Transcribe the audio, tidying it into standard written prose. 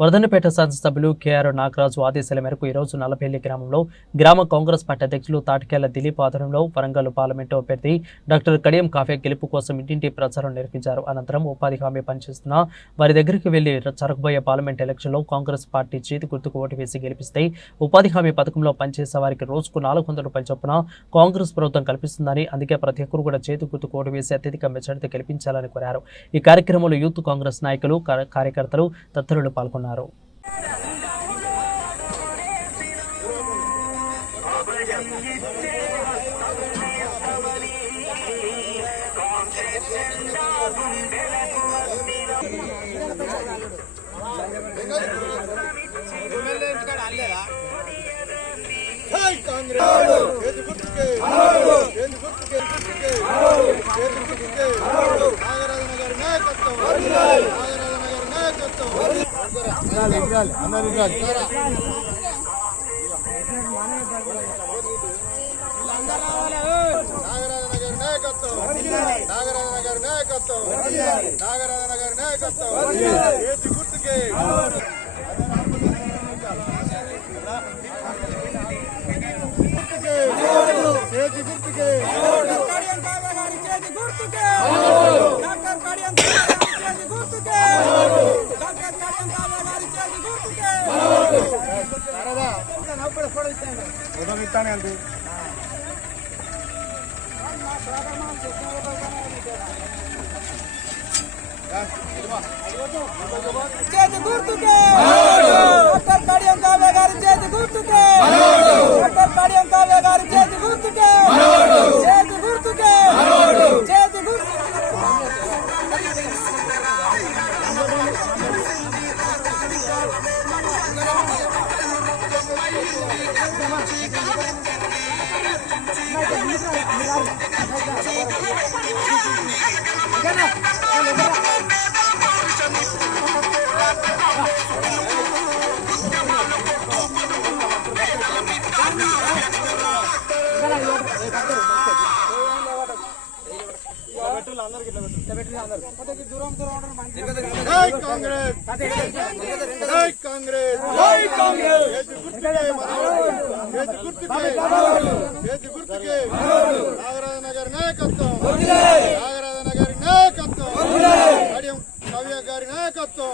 వర్ధన్నపేట శాసనసభ్యులు కేఆర్ నాగరాజు ఆదేశాల మేరకు ఈరోజు నల్లబెల్లి గ్రామంలో గ్రామ కాంగ్రెస్ పార్టీ అధ్యక్షులు తాటికేళ్ల దిలీప్ ఆధ్వర్యంలో వరంగల్ పార్లమెంటు అభ్యర్థి డాక్టర్ కడియం కావ్య గెలుపు కోసం ఇంటింటి ప్రచారం నిర్వహించారు. అనంతరం ఉపాధి హామీ పనిచేస్తున్న వారి దగ్గరికి వెళ్లి జరగబోయే పార్లమెంట్ ఎలక్షన్లో కాంగ్రెస్ పార్టీ చేతి గుర్తుకు ఓటు వేసి గెలిపిస్తే ఉపాధి హామీ పథకంలో పనిచేసే వారికి రోజుకు 400 రూపాయల చొప్పున కాంగ్రెస్ ప్రభుత్వం కల్పిస్తుందని, అందుకే ప్రతి ఒక్కరు కూడా చేతి గుర్తుకు ఓటు వేసి అత్యధిక మెజారిటీ గెలిపించాలని కోరారు. ఈ కార్యక్రమంలో యూత్ కాంగ్రెస్ నాయకులు, కార్యకర్తలు తదితరులు పాల్గొన్నారు. చేతి గుర్తుకే డాక్టర్ కడియం కావ్య గారి చేతి గుర్తుకే డాక్టర్ కడియం కావ్య గారి చేతి గుర్తుకే చేతి గుర్తుకే చేతి గుర్తు నాగరాజనగర్ నాయకత్వం, నాగరాజనగర్ నాయకత్వం, కడియం కావ్య గారి నాయకత్వం.